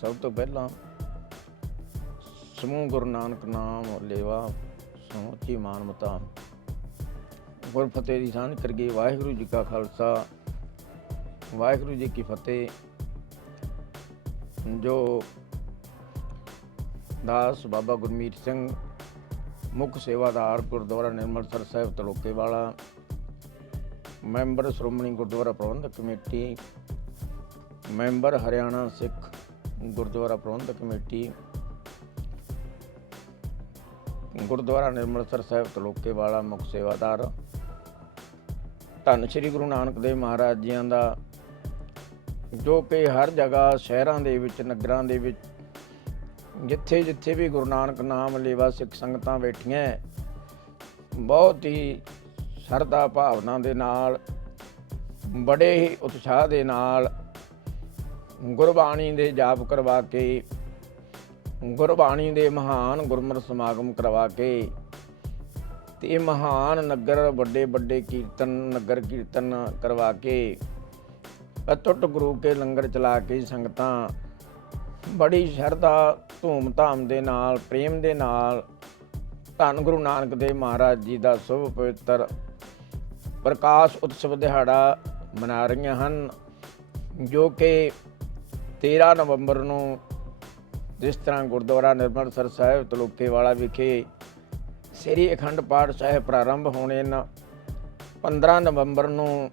ਸਭ ਤੋਂ ਪਹਿਲਾਂ ਸਮੂਹ ਗੁਰੂ ਨਾਨਕ ਨਾਮ ਲੇਵਾ ਸਮੁੱਚੀ ਮਾਨਵਤਾ ਗੁਰ ਫਤਿਹ ਦੀ ਸਾਂਝ ਕਰੀਏ। ਵਾਹਿਗੁਰੂ ਜੀ ਕਾ ਖਾਲਸਾ। ਵਾਹਿਗੁਰੂ ਜੀ ਕੀ ਫਤਿਹ। ਜੋ ਦਾਸ ਬਾਬਾ ਗੁਰਮੀਤ ਸਿੰਘ, ਮੁੱਖ ਸੇਵਾਦਾਰ ਗੁਰਦੁਆਰਾ ਨਿਰਮਲਸਰ ਸਾਹਿਬ ਤਲੋਕੇ ਵਾਲਾ, member Shiromani Gurdwara Prabandhak committee, member Haryana Sikh Gurdwara Prabandhak committee, Gurdwara Nirmalsar Sahib Taloke ਵਾਲਾ ਮੁੱਖ ਸੇਵਾਦਾਰ, ਧੰਨ ਸ਼੍ਰੀ ਗੁਰੂ ਨਾਨਕ ਦੇਵ ਮਹਾਰਾਜ ਜੀਆਂ ਦਾ, ਜੋ ਕਿ ਹਰ ਜਗ੍ਹਾ ਸ਼ਹਿਰਾਂ ਦੇ ਵਿੱਚ, ਨਗਰਾਂ ਦੇ ਵਿੱਚ, ਜਿੱਥੇ ਜਿੱਥੇ ਵੀ ਗੁਰੂ ਨਾਨਕ ਨਾਮ ਲੇਵਾ ਸਿੱਖ ਸੰਗਤਾਂ ਬੈਠੀਆਂ ਬਹੁਤ ਹੀ ਸਰਦਾ ਭਾਵਨਾ ਦੇ ਨਾਲ, ਬੜੇ ਹੀ ਉਤਸ਼ਾਹ ਦੇ ਨਾਲ ਗੁਰਬਾਣੀ ਦੇ ਜਾਪ ਕਰਵਾ ਕੇ, ਗੁਰਬਾਣੀ ਦੇ ਮਹਾਨ ਗੁਰਮਤਿ ਸਮਾਗਮ ਕਰਵਾ ਕੇ, ਤੇ ਇਹ ਮਹਾਨ ਨਗਰ, ਵੱਡੇ ਵੱਡੇ ਕੀਰਤਨ, ਨਗਰ ਕੀਰਤਨ ਕਰਵਾ ਕੇ ਅਟੁੱਟ ਗੁਰੂ ਕੇ ਲੰਗਰ ਚਲਾ ਕੇ ਸੰਗਤਾਂ ਬੜੀ ਸ਼ਰਧਾ ਧੂਮ ਧਾਮ ਦੇ ਨਾਲ, ਪ੍ਰੇਮ ਦੇ ਨਾਲ ਧੰਨ ਗੁਰੂ ਨਾਨਕ ਦੇਵ ਮਹਾਰਾਜ ਜੀ ਦਾ ਸੁਭ ਪਵਿੱਤਰ ਪ੍ਰਕਾਸ਼ ਉਤਸਵ ਦਿਹਾੜਾ ਮਨਾ ਰਹੀਆਂ ਹਨ, ਜੋ ਕਿ 13 ਨਵੰਬਰ ਨੂੰ ਜਿਸ ਤਰ੍ਹਾਂ ਗੁਰਦੁਆਰਾ ਨਿਰਮਲਸਰ ਸਾਹਿਬ ਤਲੋਕੇ ਵਾਲਾ ਵਿਖੇ ਸ੍ਰੀ ਅਖੰਡ ਪਾਠ ਸਾਹਿਬ ਪ੍ਰਾਰੰਭ ਹੋਣੇ ਨੇ 15 ਨਵੰਬਰ ਨੂੰ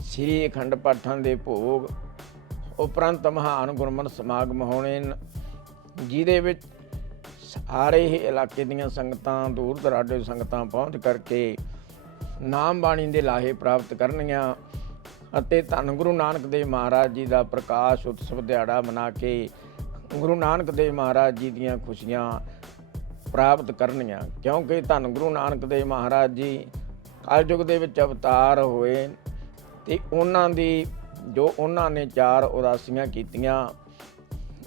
ਸ੍ਰੀ ਅਖੰਡ ਪਾਠਾਂ ਦੇ ਭੋਗ ਉਪਰੰਤ ਮਹਾਨ ਗੁਰਮਤਿ ਸਮਾਗਮ ਹੋਣੇ ਜਿਹਦੇ ਵਿੱਚ ਸਾਰੇ ਹੀ ਇਲਾਕੇ ਦੀਆਂ ਸੰਗਤਾਂ ਦੂਰ ਦਰਾਡੇ ਸੰਗਤਾਂ ਪਹੁੰਚ ਕਰਕੇ ਨਾਮ ਬਾਣੀ ਦੇ ਲਾਹੇ ਪ੍ਰਾਪਤ ਕਰਨਗੀਆਂ। ਅਤੇ ਧੰਨ ਗੁਰੂ ਨਾਨਕ ਦੇਵ ਮਹਾਰਾਜ ਜੀ ਦਾ ਪ੍ਰਕਾਸ਼ ਉਤਸਵ ਦਿਹਾੜਾ ਮਨਾ ਕੇ ਗੁਰੂ ਨਾਨਕ ਦੇਵ ਮਹਾਰਾਜ ਜੀ ਦੀਆਂ ਖੁਸ਼ੀਆਂ ਪ੍ਰਾਪਤ ਕਰਨੀਆਂ। ਕਿਉਂਕਿ ਧੰਨ ਗੁਰੂ ਨਾਨਕ ਦੇਵ ਮਹਾਰਾਜ ਜੀ ਕਲਯੁਗ ਦੇ ਵਿੱਚ ਅਵਤਾਰ ਹੋਏ ਤੇ ਉਹਨਾਂ ਦੀ ਜੋ ਉਹਨਾਂ ਨੇ ਚਾਰ ਉਦਾਸੀਆਂ ਕੀਤੀਆਂ,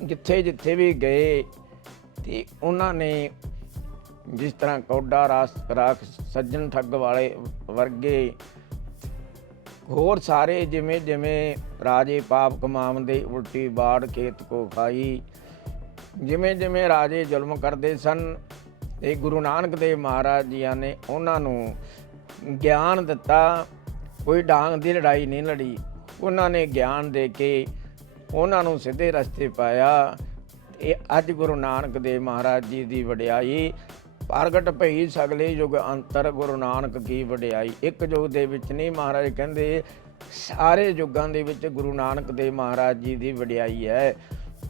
ਜਿੱਥੇ ਜਿੱਥੇ ਵੀ ਗਏ ਤੇ ਉਹਨਾਂ ਨੇ ਜਿਸ ਤਰ੍ਹਾਂ ਕੌਡਾ ਰਾਸ ਰਾਖ ਸੱਜਣ ਠੱਗ ਵਾਲੇ ਵਰਗੇ ਹੋਰ ਸਾਰੇ ਜਿਵੇਂ ਜਿਵੇਂ ਰਾਜੇ ਪਾਪ ਕਮਾਉਂਦੇ ਉਲਟੀ ਬਾੜ ਖੇਤ ਕੋ ਖਾਈ, ਜਿਵੇਂ ਜਿਵੇਂ ਰਾਜੇ ਜ਼ੁਲਮ ਕਰਦੇ ਸਨ, ਇਹ ਗੁਰੂ ਨਾਨਕ ਦੇਵ ਮਹਾਰਾਜ ਜੀਆਂ ਨੇ ਉਹਨਾਂ ਨੂੰ ਗਿਆਨ ਦਿੱਤਾ, ਕੋਈ ਡਾਂਗ ਦੀ ਲੜਾਈ ਨਹੀਂ ਲੜੀ। ਉਹਨਾਂ ਨੇ ਗਿਆਨ ਦੇ ਕੇ ਉਹਨਾਂ ਨੂੰ ਸਿੱਧੇ ਰਸਤੇ ਪਾਇਆ। ਇਹ ਅੱਜ ਗੁਰੂ ਨਾਨਕ ਦੇਵ ਮਹਾਰਾਜ ਜੀ ਦੀ ਵਡਿਆਈ ਪ੍ਰਗਟ ਭਈ ਸਗਲੇ ਯੁਗ ਅੰਤਰ ਗੁਰੂ ਨਾਨਕ ਕੀ ਵਡਿਆਈ। ਇੱਕ ਯੁਗ ਦੇ ਵਿੱਚ ਨਹੀਂ ਮਹਾਰਾਜ ਕਹਿੰਦੇ, ਸਾਰੇ ਯੁੱਗਾਂ ਦੇ ਵਿੱਚ ਗੁਰੂ ਨਾਨਕ ਦੇਵ ਮਹਾਰਾਜ ਜੀ ਦੀ ਵਡਿਆਈ ਹੈ।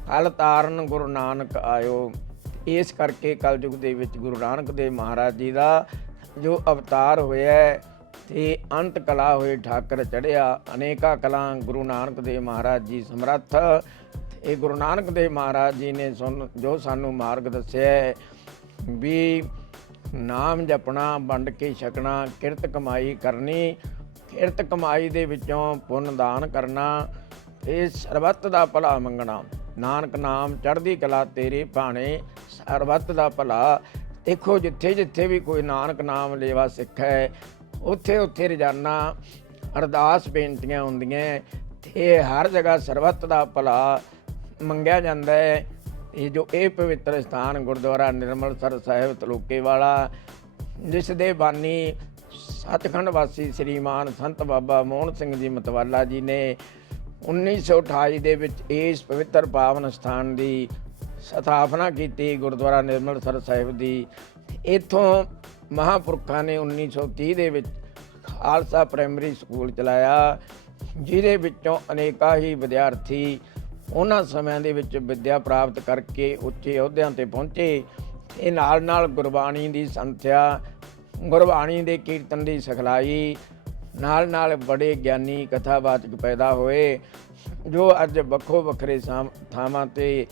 ਕਲ ਤਾਰਨ ਗੁਰੂ ਨਾਨਕ ਆਇਓ। ਇਸ ਕਰਕੇ ਕਲਯੁਗ ਦੇ ਵਿੱਚ ਗੁਰੂ ਨਾਨਕ ਦੇਵ ਮਹਾਰਾਜ ਜੀ ਦਾ ਜੋ ਅਵਤਾਰ ਹੋਇਆ ਹੈ ਤੇ ਅੰਤ ਕਲਾ ਹੋਏ ਠਾਕਰ ਚੜਿਆ। ਅਨੇਕਾ ਕਲਾ ਗੁਰੂ ਨਾਨਕ ਦੇਵ ਮਹਾਰਾਜ ਜੀ ਸਮਰੱਥ। ਇਹ ਗੁਰੂ ਨਾਨਕ ਦੇਵ ਮਹਾਰਾਜ ਜੀ ਨੇ ਸੁਣ, ਜੋ ਸਾਨੂੰ ਮਾਰਗ ਦੱਸਿਆ ਵੀ ਨਾਮ ਜਪਣਾ, ਵੰਡ ਕੇ ਛਕਣਾ, ਕਿਰਤ ਕਮਾਈ ਕਰਨੀ, ਕਿਰਤ ਕਮਾਈ ਦੇ ਵਿੱਚੋਂ ਪੁੰਨ ਦਾਨ ਕਰਨਾ, ਇਹ ਸਰਬੱਤ ਦਾ ਭਲਾ ਮੰਗਣਾ। ਨਾਨਕ ਨਾਮ ਚੜ੍ਹਦੀ ਕਲਾ ਤੇਰੇ ਭਾਣੇ, ਸਰਬੱਤ ਦਾ ਭਲਾ। ਦੇਖੋ, ਜਿੱਥੇ ਜਿੱਥੇ ਵੀ ਕੋਈ ਨਾਨਕ ਨਾਮ ਲੇਵਾ ਸਿੱਖ ਹੈ, ਉੱਥੇ ਉੱਥੇ ਰੋਜ਼ਾਨਾ ਅਰਦਾਸ ਬੇਨਤੀਆਂ ਹੁੰਦੀਆਂ ਤੇ ਹਰ ਜਗ੍ਹਾ ਸਰਬੱਤ ਦਾ ਭਲਾ ਮੰਗਿਆ ਜਾਂਦਾ ਹੈ। ਇਹ ਜੋ ਇਹ ਪਵਿੱਤਰ ਸਥਾਨ ਗੁਰਦੁਆਰਾ ਨਿਰਮਲ ਸਰ ਸਾਹਿਬ ਤਲੋਕੇ ਵਾਲਾ ਜਿਸ ਦੇ ਬਾਨੀ ਸਤਖੰਡ ਵਾਸੀ ਸ੍ਰੀਮਾਨ ਸੰਤ ਬਾਬਾ ਮੋਹਨ ਸਿੰਘ ਜੀ ਮਤਵਾਲਾ ਜੀ ਨੇ 1928 ਦੇ ਵਿੱਚ ਇਸ ਪਵਿੱਤਰ ਪਾਵਨ ਸਥਾਨ ਦੀ ਸਥਾਪਨਾ ਕੀਤੀ ਗੁਰਦੁਆਰਾ ਨਿਰਮਲਸਰ ਸਾਹਿਬ ਦੀ। ਇੱਥੋਂ ਮਹਾਪੁਰਖਾਂ ਨੇ 1930 ਦੇ ਵਿੱਚ ਖਾਲਸਾ ਪ੍ਰਾਇਮਰੀ ਸਕੂਲ ਚਲਾਇਆ, ਜਿਹਦੇ ਵਿੱਚੋਂ ਅਨੇਕਾਂ ਹੀ ਵਿਦਿਆਰਥੀ ਉਹਨਾਂ ਸਮਿਆਂ ਦੇ ਵਿੱਚ ਵਿੱਦਿਆ ਪ੍ਰਾਪਤ ਕਰਕੇ ਉੱਚੇ ਅਹੁਦਿਆਂ ਤੇ ਪਹੁੰਚੇ। ਇਹ ਨਾਲ ਨਾਲ ਗੁਰਬਾਣੀ ਦੀ ਸੰਥਿਆ, ਗੁਰਬਾਣੀ ਦੇ ਕੀਰਤਨ ਦੀ ਸਿਖਲਾਈ ਨਾਲ ਨਾਲ ਬੜੇ ਗਿਆਨੀ ਕਥਾਵਾਚਕ ਪੈਦਾ ਹੋਏ, ਜੋ ਅੱਜ ਵੱਖੋ ਵੱਖਰੇ ਸਾਮ- ਥਾਵਾਂ ਤੇ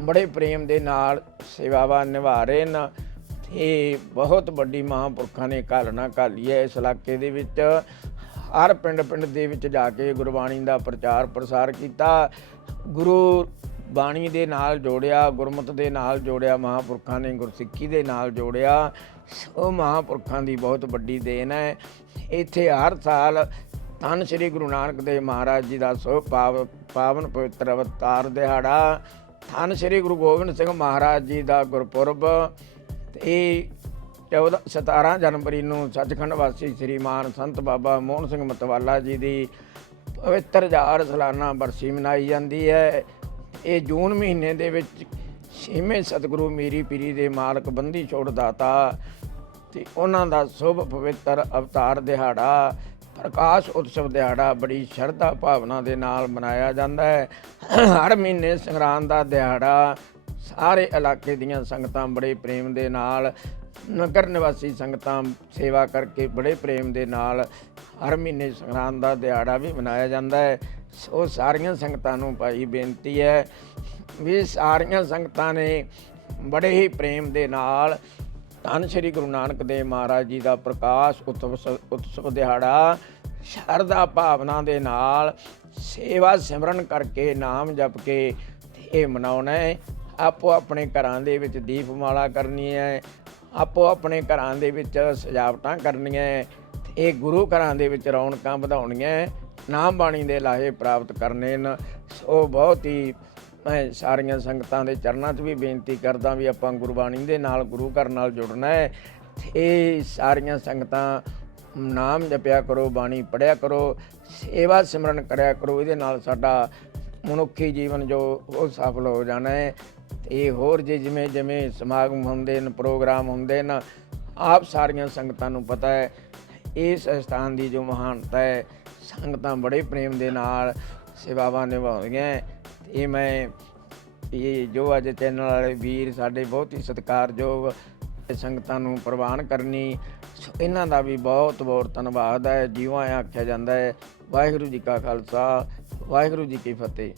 ਬੜੇ ਪ੍ਰੇਮ ਦੇ ਨਾਲ ਸੇਵਾਵਾਂ ਨਿਭਾ ਰਹੇ ਨੇ ਇਹ ਬਹੁਤ ਵੱਡੀ ਮਹਾਂਪੁਰਖਾਂ ਨੇ ਘਾਲਣਾ ਘਾਲੀ ਹੈ ਇਸ ਇਲਾਕੇ ਦੇ ਵਿੱਚ। ਹਰ ਪਿੰਡ ਪਿੰਡ ਦੇ ਵਿੱਚ ਜਾ ਕੇ ਗੁਰਬਾਣੀ ਦਾ ਪ੍ਰਚਾਰ ਪ੍ਰਸਾਰ ਕੀਤਾ। ਗੁਰੂ ਬਾਣੀ ਦੇ ਨਾਲ ਜੋੜਿਆ, ਗੁਰਮਤਿ ਦੇ ਨਾਲ ਜੋੜਿਆ, ਮਹਾਂਪੁਰਖਾਂ ਨੇ ਗੁਰਸਿੱਖੀ ਦੇ ਨਾਲ ਜੋੜਿਆ। ਉਹ ਮਹਾਂਪੁਰਖਾਂ ਦੀ ਬਹੁਤ ਵੱਡੀ ਦੇਣ ਹੈ। ਇੱਥੇ ਹਰ ਸਾਲ ਧੰਨ ਸ੍ਰੀ ਗੁਰੂ ਨਾਨਕ ਦੇਵ ਮਹਾਰਾਜ ਜੀ ਦਾ ਸੋ ਪਾਵਨ ਪਵਿੱਤਰ ਅਵਤਾਰ ਦਿਹਾੜਾ, ਧੰਨ ਸ੍ਰੀ ਗੁਰੂ ਗੋਬਿੰਦ ਸਿੰਘ ਮਹਾਰਾਜ ਜੀ ਦਾ ਗੁਰਪੁਰਬ, ਤੇ 14 17 ਜਨਵਰੀ ਨੂੰ ਸੱਚਖੰਡ ਵਾਸੀ ਸ਼੍ਰੀਮਾਨ ਸੰਤ ਬਾਬਾ ਮੋਹਨ ਸਿੰਘ ਮਤਵਾਲਾ ਜੀ ਦੀ ਪਵਿੱਤਰ ਜਾਰ ਸਾਲਾਨਾ ਬਰਸੀ ਮਨਾਈ ਜਾਂਦੀ ਹੈ। ਇਹ ਜੂਨ ਮਹੀਨੇ ਦੇ ਵਿੱਚ ਛੇਵੇਂ ਸਤਿਗੁਰੂ ਮੀਰੀ ਪੀਰੀ ਦੇ ਮਾਲਕ ਬੰਦੀ ਛੋੜ ਦਾਤਾ ਤੇ ਉਹਨਾਂ ਦਾ ਸ਼ੁਭ ਪਵਿੱਤਰ ਅਵਤਾਰ ਦਿਹਾੜਾ, ਪ੍ਰਕਾਸ਼ ਉਤਸਵ ਦਿਹਾੜਾ ਬੜੀ ਸ਼ਰਧਾ ਭਾਵਨਾ ਦੇ ਨਾਲ ਮਨਾਇਆ ਜਾਂਦਾ ਹੈ। ਹਰ ਮਹੀਨੇ ਸੰਗਰਾਂਦ ਦਾ ਦਿਹਾੜਾ, ਸਾਰੇ ਇਲਾਕੇ ਦੀਆਂ ਸੰਗਤਾਂ ਬੜੇ ਪ੍ਰੇਮ ਦੇ ਨਾਲ ਨਗਰ ਨਿਵਾਸੀ ਸੰਗਤਾਂ ਸੇਵਾ ਕਰਕੇ ਬੜੇ ਪ੍ਰੇਮ ਦੇ ਨਾਲ ਹਰ ਮਹੀਨੇ ਸੰਗਰਾਂਦ ਦਾ ਦਿਹਾੜਾ ਵੀ ਮਨਾਇਆ ਜਾਂਦਾ ਹੈ। ਸੋ ਸਾਰੀਆਂ ਸੰਗਤਾਂ ਨੂੰ ਭਾਈ ਬੇਨਤੀ ਹੈ ਵੀ ਸਾਰੀਆਂ ਸੰਗਤਾਂ ਨੇ ਬੜੇ ਹੀ ਪ੍ਰੇਮ ਦੇ ਨਾਲ ਧੰਨ ਸ਼੍ਰੀ ਗੁਰੂ ਨਾਨਕ ਦੇਵ ਮਹਾਰਾਜ ਜੀ ਦਾ ਪ੍ਰਕਾਸ਼ ਉਤਸਵ ਉਤਸਵ ਦਿਹਾੜਾ ਸ਼ਰਧਾ ਭਾਵਨਾ ਦੇ ਨਾਲ ਸੇਵਾ ਸਿਮਰਨ ਕਰਕੇ ਨਾਮ ਜਪ ਕੇ ਇਹ ਮਨਾਉਣਾ ਹੈ। ਆਪੋ ਆਪਣੇ ਘਰਾਂ ਦੇ ਵਿੱਚ ਦੀਪਮਾਲਾ ਕਰਨੀ ਹੈ। ਆਪੋ ਆਪਣੇ ਘਰਾਂ ਦੇ ਵਿੱਚ ਸਜਾਵਟਾਂ ਕਰਨੀਆਂ ਇਹ ਗੁਰੂ ਘਰਾਂ ਦੇ ਵਿੱਚ ਰੌਣਕਾਂ ਵਧਾਉਣੀਆਂ ਨਾਮ ਬਾਣੀ ਦੇ ਲਾਹੇ ਪ੍ਰਾਪਤ ਕਰਨੇ ਨੇ ਸੋ ਬਹੁਤ ਹੀ, ਮੈਂ ਸਾਰੀਆਂ ਸੰਗਤਾਂ ਦੇ ਚਰਨਾਂ 'ਚ ਵੀ ਬੇਨਤੀ ਕਰਦਾ ਵੀ ਆਪਾਂ ਗੁਰਬਾਣੀ ਦੇ ਨਾਲ ਗੁਰੂ ਘਰ ਨਾਲ ਜੁੜਨਾ ਹੈ। ਤੇ ਇਹ ਸਾਰੀਆਂ ਸੰਗਤਾਂ ਨਾਮ ਜਪਿਆ ਕਰੋ, ਬਾਣੀ ਪੜਿਆ ਕਰੋ, ਸੇਵਾ ਸਿਮਰਨ ਕਰਿਆ ਕਰੋ। ਇਹਦੇ ਨਾਲ ਸਾਡਾ ਮਨੁੱਖੀ ਜੀਵਨ ਜੋ ਉਹ ਸਫਲ ਹੋ ਜਾਣਾ ਹੈ। ਇਹ ਹੋਰ ਜੇ ਜਿਵੇਂ ਜਿਵੇਂ ਸਮਾਗਮ ਹੁੰਦੇ ਨੇ ਪ੍ਰੋਗਰਾਮ ਹੁੰਦੇ ਨੇ ਆਪ ਸਾਰੀਆਂ ਸੰਗਤਾਂ ਨੂੰ ਪਤਾ ਹੈ। ਇਸ ਸਥਾਨ ਦੀ ਜੋ ਮਹਾਨਤਾ ਹੈ, ਸੰਗਤਾਂ ਬੜੇ ਪ੍ਰੇਮ ਦੇ ਨਾਲ ਸੇਵਾਵਾਂ ਨਿਭਾਉਂਦੀਆਂ ਇਹ ਮੈਂ ਇਹ ਜੋ ਅੱਜ ਚੈਨਲ ਵਾਲੇ ਵੀਰ ਸਾਡੇ ਬਹੁਤ ਹੀ ਸਤਿਕਾਰਯੋਗ ਸੰਗਤਾਂ ਨੂੰ ਪ੍ਰਵਾਨ ਕਰਨੀ, ਸੋ ਇਹਨਾਂ ਦਾ ਵੀ ਬਹੁਤ ਬਹੁਤ ਧੰਨਵਾਦ ਹੈ। ਜੀਵਾਂ ਆਖਿਆ ਜਾਂਦਾ ਹੈ, ਵਾਹਿਗੁਰੂ ਜੀ ਕਾ ਖਾਲਸਾ ਵਾਹਿਗੁਰੂ ਜੀ ਕੀ ਫਤਿਹ।